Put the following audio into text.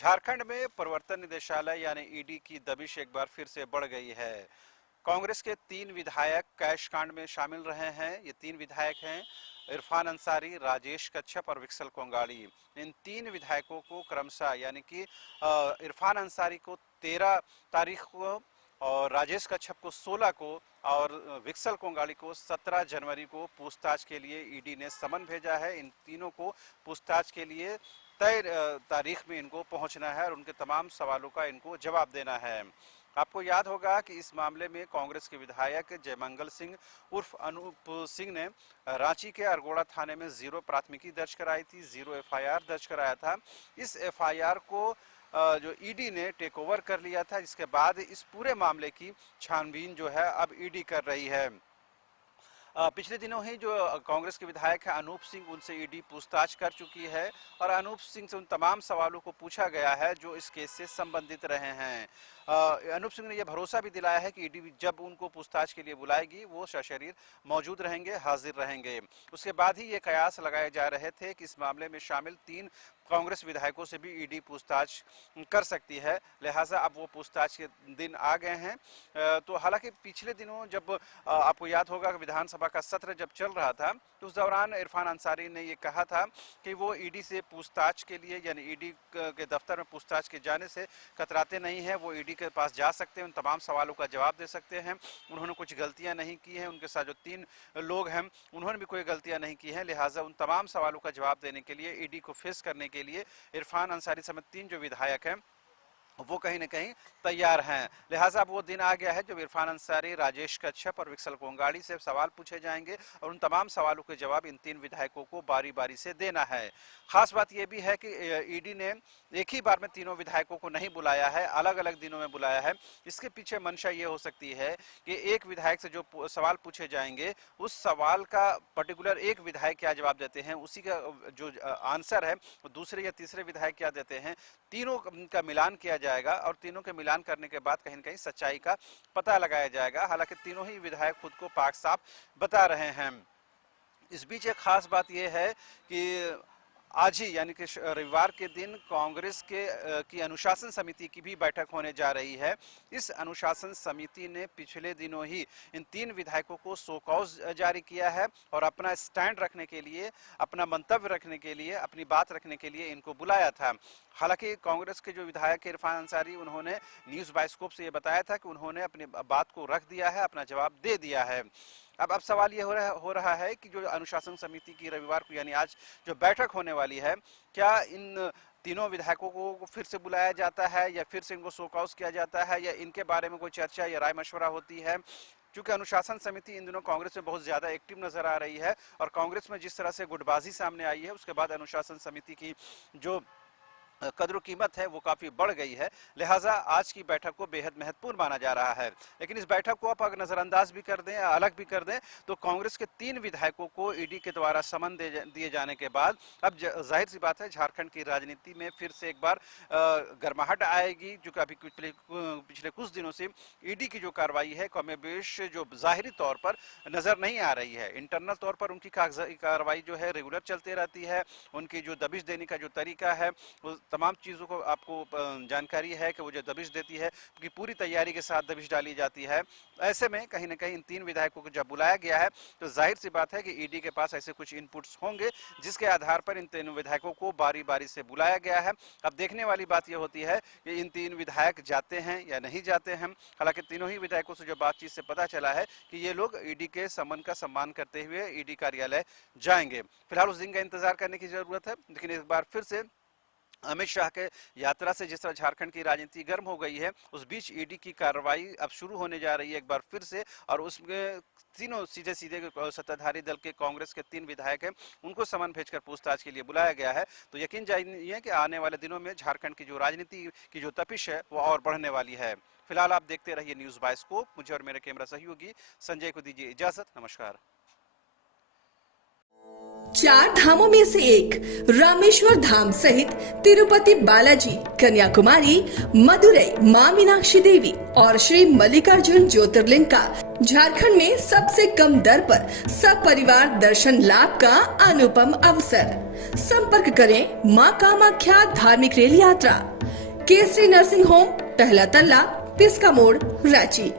झारखंड में प्रवर्तन निदेशालय यानी ईडी की दबिश एक बार फिर से बढ़ गई है। कांग्रेस के 3 विधायक कैश कांड में शामिल रहे हैं। ये 3 विधायक हैं इरफान अंसारी, राजेश कच्छप और विक्सल कोंगाड़ी। इन 3 विधायकों को क्रमशः यानी कि इरफान अंसारी को 13 तारीख को और राजेश कच्छप को 16 को और विक्सल कोंगाड़ी को 17 जनवरी को पूछताछ के लिए ईडी ने समन भेजा है। इन तीनों को पूछताछ के लिए तय तारीख में इनको पहुंचना है और उनके तमाम सवालों का इनको जवाब देना है। आपको याद होगा कि इस मामले में कांग्रेस के विधायक जयमंगल सिंह उर्फ अनूप सिंह ने रांची के अरगोड़ा थाने में 0 प्राथमिकी दर्ज कराई थी, 0 एफआईआर दर्ज कराया था। इस एफआईआर को जो ईडी ने टेक ओवर कर लिया था, जिसके बाद इस पूरे मामले की छानबीन जो है अब ईडी कर रही है। पिछले दिनों ही जो कांग्रेस के विधायक है अनूप सिंह, उनसे ईडी पूछताछ कर चुकी है और अनूप सिंह से उन तमाम सवालों को पूछा गया है जो इस केस से संबंधित रहे हैं। अनूप सिंह ने यह भरोसा भी दिलाया है कि ईडी जब उनको पूछताछ के लिए बुलाएगी वो सशरीर मौजूद रहेंगे, हाजिर रहेंगे। उसके बाद ही ये कयास लगाए जा रहे थे कि इस मामले में शामिल 3 कांग्रेस विधायकों से भी ईडी पूछताछ कर सकती है, लिहाजा अब वो पूछताछ के दिन आ गए हैं। तो हालांकि पिछले दिनों जब आपको याद होगा कि विधानसभा का सत्र जब चल रहा था तो उस दौरान इरफान अंसारी ने ये कहा था कि वो ईडी से पूछताछ के लिए यानी ईडी के दफ्तर में पूछताछ के जाने से कतराते नहीं हैं। वो ईडी के पास जा सकते हैं, उन तमाम सवालों का जवाब दे सकते हैं। उन्होंने कुछ गलतियां नहीं की हैं, उनके साथ जो 3 लोग हैं उन्होंने भी कोई गलतियां नहीं की हैं, लिहाजा उन तमाम सवालों का जवाब देने के लिए ईडी को फेस करने के लिए इरफान अंसारी समेत 3 जो विधायक हैं वो कहीं न कहीं तैयार हैं। लिहाजा अब वो दिन आ गया है जब इरफान अंसारी, राजेश कच्छप और विक्सल कोंगाड़ी से सवाल पूछे जाएंगे और उन तमाम सवालों के जवाब इन 3 विधायकों को बारी बारी से देना है। खास बात यह भी है कि ईडी ने एक ही बार में तीनों विधायकों को नहीं बुलाया है, अलग अलग दिनों में बुलाया है। इसके पीछे मंशा ये हो सकती है कि एक विधायक से जो सवाल पूछे जाएंगे उस सवाल का पर्टिकुलर एक विधायक क्या जवाब देते हैं, उसी का जो आंसर है दूसरे या तीसरे विधायक क्या देते हैं, तीनों का मिलान किया जाएगा और तीनों के मिलान करने के बाद कहीं न कहीं सच्चाई का पता लगाया जाएगा। हालांकि तीनों ही विधायक खुद को पाक साफ बता रहे हैं। इस बीच एक खास बात यह है कि आज ही यानी कि रविवार के दिन कांग्रेस की अनुशासन समिति की भी बैठक होने जा रही है। इस अनुशासन समिति ने पिछले दिनों ही इन 3 विधायकों को शो कॉज जारी किया है और अपना स्टैंड रखने के लिए, अपना मंतव्य रखने के लिए, अपनी बात रखने के लिए इनको बुलाया था। हालांकि कांग्रेस के जो विधायक इरफान अंसारी, उन्होंने न्यूज़ बाइस्कोप से ये बताया था कि उन्होंने अपनी बात को रख दिया है, अपना जवाब दे दिया है। अब सवाल ये हो रहा है कि जो अनुशासन समिति की रविवार को यानी आज जो बैठक होने वाली है, क्या इन तीनों विधायकों को फिर से बुलाया जाता है या फिर से इनको शो कॉज किया जाता है या इनके बारे में कोई चर्चा या राय मशवरा होती है। क्योंकि अनुशासन समिति इन दिनों कांग्रेस में बहुत ज्यादा एक्टिव नजर आ रही है और कांग्रेस में जिस तरह से गुटबाजी सामने आई है उसके बाद अनुशासन समिति की जो कदर कीमत है वो काफी बढ़ गई है। लिहाजा आज की बैठक को बेहद महत्वपूर्ण माना जा रहा है। लेकिन इस बैठक को आप अगर नजरअंदाज भी कर दें, अलग भी कर दें, तो कांग्रेस के 3 विधायकों को ईडी के द्वारा समन दिए जाने के बाद अब जाहिर सी बात है झारखंड की राजनीति में फिर से एक बार गर्माहट आएगी। जो अभी पिछले कुछ दिनों से ईडी की जो कार्रवाई है कमोबेश जो जाहिरी तौर पर नजर नहीं आ रही है, इंटरनल तौर पर उनकी कार्रवाई जो है रेगुलर चलती रहती है। उनकी जो दबिश देने का जो तरीका है, तमाम चीज़ों को आपको जानकारी है कि वो जो दबिश देती है कि पूरी तैयारी के साथ दबिश डाली जाती है। ऐसे में कहीं ना कहीं इन 3 विधायकों को जब बुलाया गया है तो जाहिर सी बात है कि ईडी के पास ऐसे कुछ इनपुट्स होंगे जिसके आधार पर इन 3 विधायकों को बारी बारी से बुलाया गया है। अब देखने वाली बात यह होती है कि इन 3 विधायक जाते हैं या नहीं जाते हैं। हालांकि तीनों ही विधायकों से जो बातचीत से पता चला है कि ये लोग ईडी के सम्मान का सम्मान करते हुए ईडी कार्यालय जाएंगे। फिलहाल उस दिन का इंतजार करने की जरूरत है। लेकिन एक बार फिर से अमित शाह के यात्रा से जिस तरह झारखंड की राजनीति गर्म हो गई है, उस बीच ईडी की कार्रवाई अब शुरू होने जा रही है एक बार फिर से और उसमें तीनों सीधे सत्ताधारी दल के कांग्रेस के 3 विधायक हैं, उनको समन भेजकर पूछताछ के लिए बुलाया गया है। तो यकीन जानिए कि आने वाले दिनों में झारखंड की जो राजनीति की जो तपिश है वो और बढ़ने वाली है। फिलहाल आप देखते रहिए न्यूज़ बाइस्कोप। मुझे और मेरे कैमरा सहयोगी संजय को दीजिए इजाजत। नमस्कार। 4 धामों में से एक रामेश्वर धाम सहित तिरुपति बालाजी, कन्याकुमारी, मदुरई मां मीनाक्षी देवी और श्री मल्लिकार्जुन ज्योतिर्लिंग का झारखंड में सबसे कम दर पर सब परिवार दर्शन लाभ का अनुपम अवसर। संपर्क करें मां कामाख्या धार्मिक रेल यात्रा, केसरी नर्सिंग होम, टहला तल्ला, पिस्का मोड़, रांची।